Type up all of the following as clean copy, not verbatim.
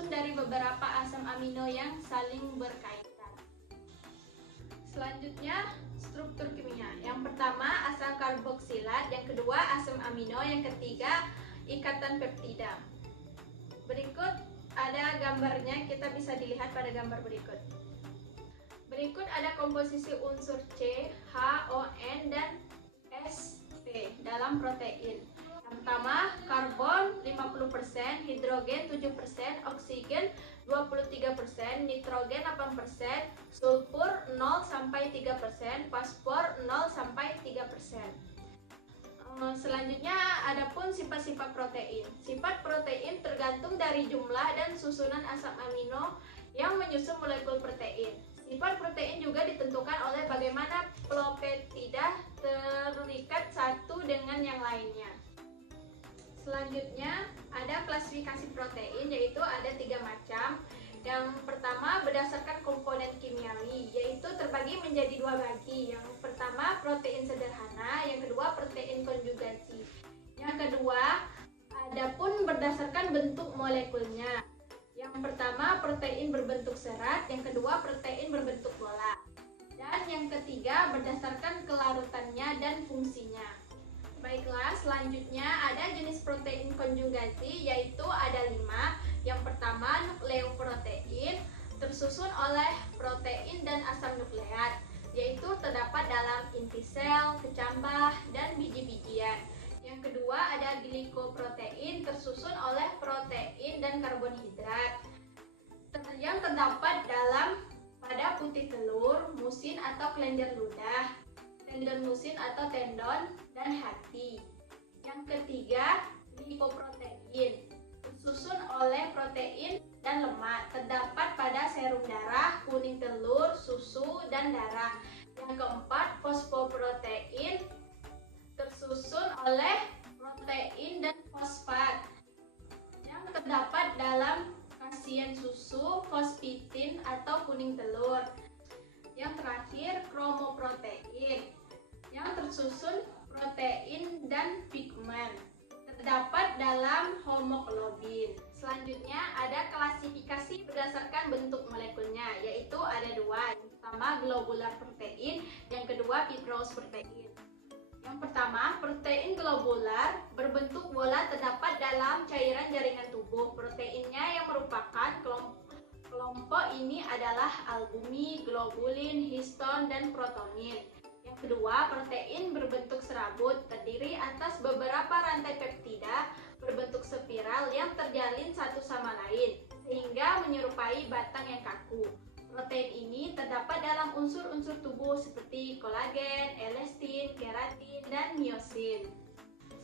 tersusun dari beberapa asam amino yang saling berkaitan. Selanjutnya, struktur kimia. Yang pertama, asam karboksilat, yang kedua, asam amino, yang ketiga, ikatan peptida. Berikut ada gambarnya, kita bisa dilihat pada gambar berikut. Berikut ada komposisi unsur C, H, O, N, dan Sp dalam protein. Yang pertama, karbon 50%, hidrogen 7%, oksigen 23%, nitrogen 8%, sulfur 0-3%, fosfor 0-3%. Selanjutnya, adapun sifat-sifat protein. Sifat protein tergantung dari jumlah dan susunan asam amino yang menyusun molekul protein. Sifat protein juga ditentukan oleh bagaimana peptida terikat satu dengan yang lainnya. Selanjutnya, ada klasifikasi protein, yaitu ada 3 macam. Yang pertama, berdasarkan komponen kimiawi, yaitu terbagi menjadi 2 bagi. Yang pertama, protein sederhana, yang kedua, protein konjugasi. Yang kedua, adapun berdasarkan bentuk molekulnya. Yang pertama, protein berbentuk serat, yang kedua, protein berbentuk bola. Dan yang ketiga, berdasarkan kelarutannya dan fungsinya. Baiklah, selanjutnya ada jenis protein konjugasi, yaitu ada 5. Yang pertama, nukleoprotein, tersusun oleh protein dan asam nukleat, yaitu terdapat dalam inti sel, kecambah, dan biji-bijian. Yang kedua, ada glikoprotein, tersusun oleh protein dan karbohidrat, yang terdapat pada putih telur, musin atau kelenjar ludah, tendon musin atau tendon, dan hati. Yang ketiga, lipoprotein, tersusun oleh protein dan lemak, terdapat pada serum darah, kuning telur, susu, dan darah. Yang keempat, fosfoprotein, tersusun oleh protein dan fosfat, yang terdapat dalam kasian susu, fosfitin, atau kuning telur. Yang terakhir, kromoprotein, yang tersusun protein dan pigmen, terdapat dalam hemoglobin. Selanjutnya ada klasifikasi berdasarkan bentuk molekulnya, yaitu ada 2. Yang pertama, globular protein, yang kedua, fibrous protein. Yang pertama, protein globular berbentuk bola, terdapat dalam cairan jaringan tubuh. Proteinnya yang merupakan kelompok ini adalah albumin, globulin, histon, dan protonin. Yang kedua, protein berbentuk serabut, terdiri atas beberapa rantai peptida berbentuk spiral yang terjalin satu sama lain, sehingga menyerupai batang yang kaku. Protein ini terdapat dalam unsur-unsur tubuh seperti kolagen, elastin, keratin, dan miosin.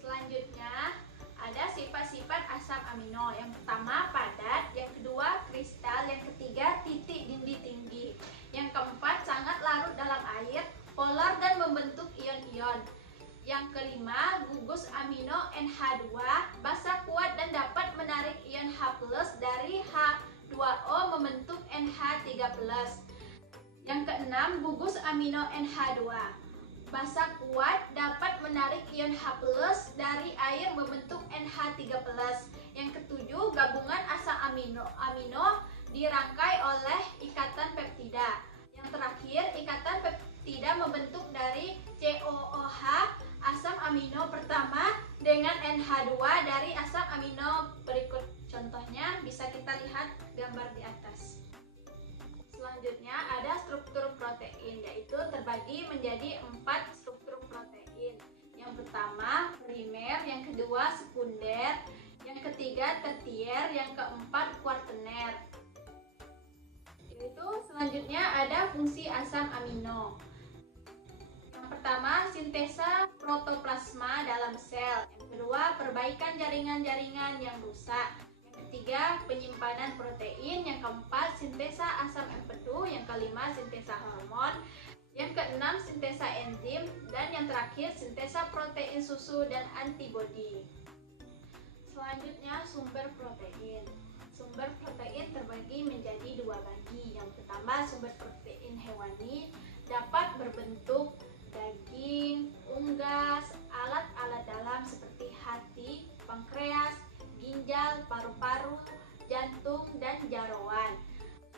Selanjutnya, ada sifat-sifat asam amino. Yang pertama, padat, yang kedua, kristal, yang ketiga, titik dinding tinggi, yang keempat, sangat larut dalam air, polar dan membentuk ion-ion. Yang kelima, gugus amino NH2, basa kuat dan dapat menarik ion H+ dari H2O membentuk NH3+. Yang keenam, gugus amino NH2, basa kuat dapat menarik ion H+ dari air membentuk NH3+. Yang ketujuh, gabungan asam amino dirangkai oleh ikatan peptida. Yang terakhir, ikatan peptida membentuk dari COOH asam amino pertama dengan NH2 dari asam amino berikut. Contohnya bisa kita lihat gambar di atas. Selanjutnya ada struktur protein, yaitu terbagi menjadi 4 struktur protein. Yang pertama primer, yang kedua sekunder, yang ketiga tersier, yang keempat kuartener. Yaitu selanjutnya ada fungsi asam amino. Yang pertama, sintesa protoplasma dalam sel. Yang kedua, perbaikan jaringan-jaringan yang rusak. Yang ketiga, penyimpanan protein. Yang keempat, sintesa asam empedu. Yang kelima, sintesa hormon. Yang keenam, sintesa enzim. Dan yang terakhir, sintesa protein susu dan antibodi. Selanjutnya, sumber protein. Sumber protein terbagi menjadi 2 bagi. Yang pertama, sumber protein hewani dapat berbentuk daging, unggas, alat-alat dalam seperti hati, pankreas, ginjal, paru-paru, jantung, dan jeroan,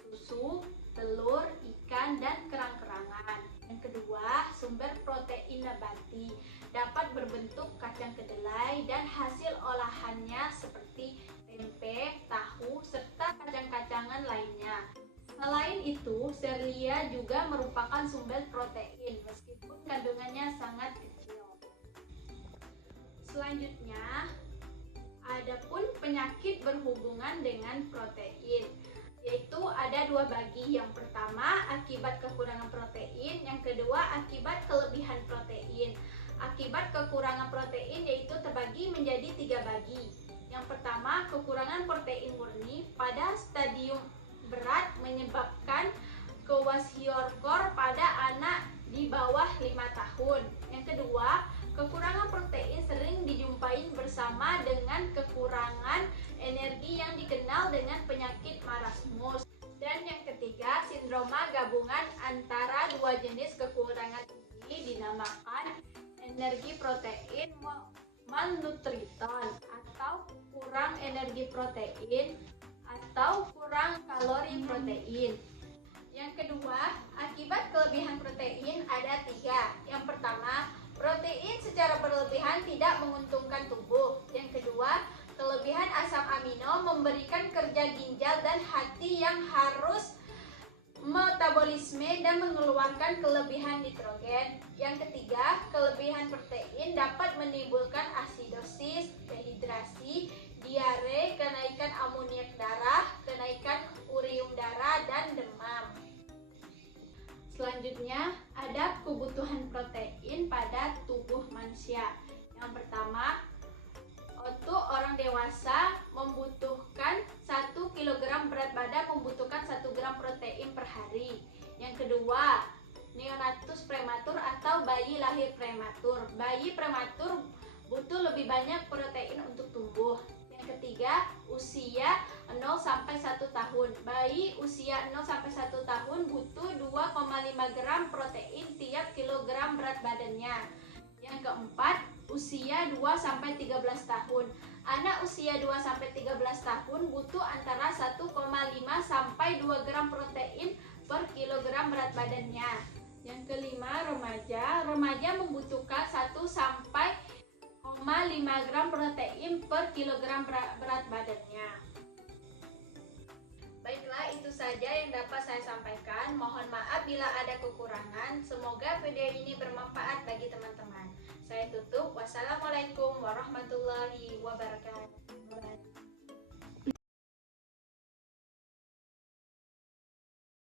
susu, telur, ikan, dan kerang-kerangan. Yang kedua, sumber protein nabati dapat berbentuk kacang kedelai dan hasil olahannya seperti tempe, tahu, serta kacang-kacangan lainnya. Selain itu, serealia juga merupakan sumber protein meskipun kandungannya sangat kecil. Selanjutnya, adapun penyakit berhubungan dengan protein, yaitu ada dua bagi. Yang pertama akibat kekurangan protein, yang kedua akibat kelebihan protein. Akibat kekurangan protein yaitu terbagi menjadi tiga bagi. Yang pertama, kekurangan protein murni pada stadium berat menyebabkan kwashiorkor pada anak di bawah 5 tahun. Yang kedua, kekurangan protein sering dijumpai bersama dengan kekurangan energi yang dikenal dengan penyakit marasmus. Dan yang ketiga, sindroma gabungan antara dua jenis kekurangan ini dinamakan energi protein malnutrition atau kurang energi protein atau kurang kalori protein. Yang kedua, akibat kelebihan protein ada tiga. Yang pertama, protein secara berlebihan tidak menguntungkan tubuh. Yang kedua, kelebihan asam amino memberikan kerja ginjal dan hati yang harus metabolisme dan mengeluarkan kelebihan nitrogen. Yang ketiga, kelebihan protein dapat menimbulkan asidosis, dehidrasi, diare, kenaikan amoniak darah, kenaikan urium darah, dan demam. Selanjutnya, ada kebutuhan protein pada tubuh manusia. Yang pertama, untuk orang dewasa membutuhkan 1 kg berat badan membutuhkan 1 gram protein per hari. Yang kedua, neonatus prematur atau bayi lahir prematur. Bayi prematur butuh lebih banyak protein untuk tumbuh. Yang ketiga, usia 0-1 tahun. Bayi usia 0-1 tahun butuh 2,5 gram protein tiap kilogram berat badannya. Yang keempat, usia 2-13 tahun. Anak usia 2-13 tahun butuh antara 1,5 sampai 2 gram protein per kilogram berat badannya. Yang kelima, remaja. Remaja membutuhkan 1-5 gram protein per kilogram berat badannya. Baiklah, itu saja yang dapat saya sampaikan. Mohon maaf bila ada kekurangan. Semoga video ini bermanfaat bagi teman-teman. Saya tutup. Wassalamualaikum warahmatullahi wabarakatuh.